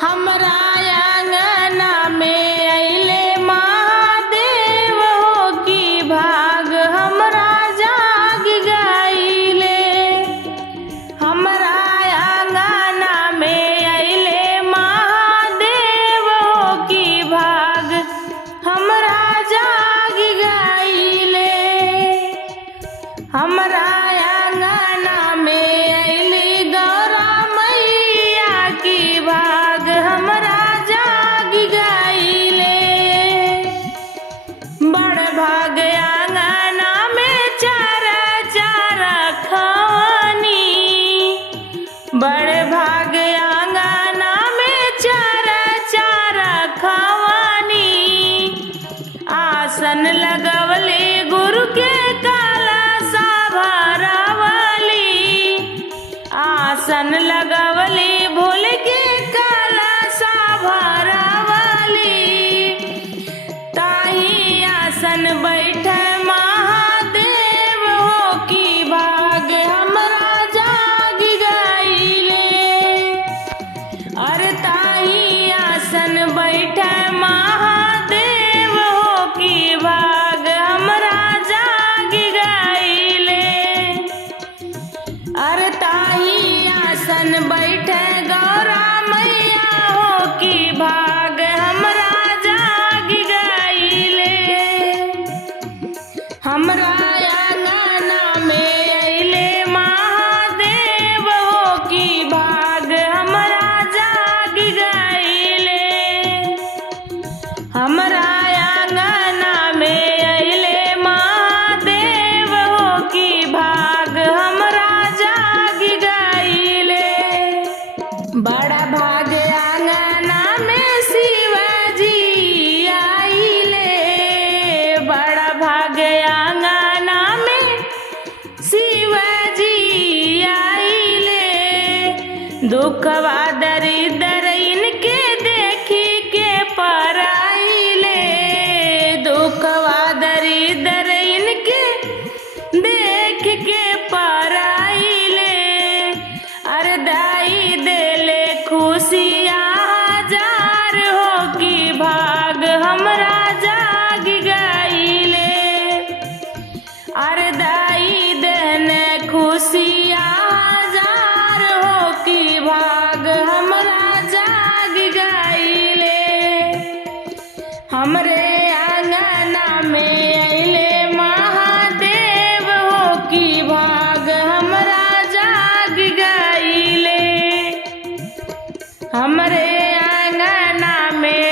हमरा आंगना में अइले महादेव हो की भाग हमरा जाग गइले। हमरा आंगना में अइले महादेव हो की भाग हमरा जाग गइले। हमरा आंगना में अइली गौरा मैया की भाग हमरा जाग गइले। बड़ भाग आंगना में चार चार खवनी। बड़ भाग आंगना में चार चार खवनी। आसन लगवले गुरु के कलशा भरवली। आसन लगवली भोल के कलशा भरवली। ताही आसन बैठे महादेव हो की भाग हमरा जाग गइले। अरे ताही आसन बैठे महादेव हो की भाग हमरा जाग गइले। अरे ताही आसन बैठे गौरा मैया हो की भाग हमरा जाग गइले। हमरा आंगना में अइले महादेव हो की भाग हमरा जाग गइले। हमरा आंगना में अइले महादेव हो की भाग हमरा जाग गइले। बड़ा भाग आंगना में शिवजी आइले। बड़ा भाग आंगना में शिवजी आइले। दुखवा दरिद्र इनके देखी के पराइले। दुखवा दरिद्र इनके देख के पराइले। अरे दाई देले खुशियाँ हजार हो की भाग हमरा जाग गइले। अरे दाई देने खुशियाँ हजार हो की भाग हमरा जाग गइले। हमरे आंगना में अइले महादेव हो की भाग हमरा जाग गइले। हमरे आंगना में